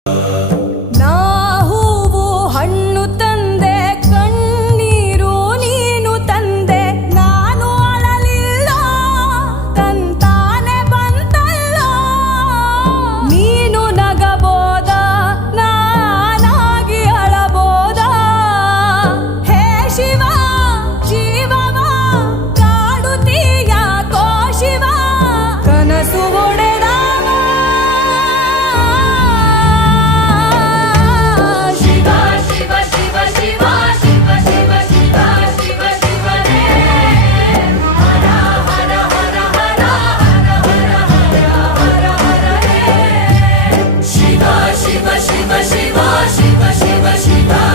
ನಾ ಹೂವು ಹಣ್ಣು ತಂದೆ ಕಣ್ಣೀರು ನೀನು ತಂದೆ ನಾನು ಅಳಲಿಲ್ಲ ತಂತಾನೆ ಬಂತಲ್ಲ ನೀನು ನಗಬೋದ ನಾನಾಗಿ ಅಳಬೋದ ಹೇ ಶಿವ ಜೀವವ ಕಾಡುತ್ತೀಯ ಕೋ ಶಿವ ಕನಸು ಒಡೆದ Shiva, Shiva, Shiva, Shiva, Shiva, Shiva.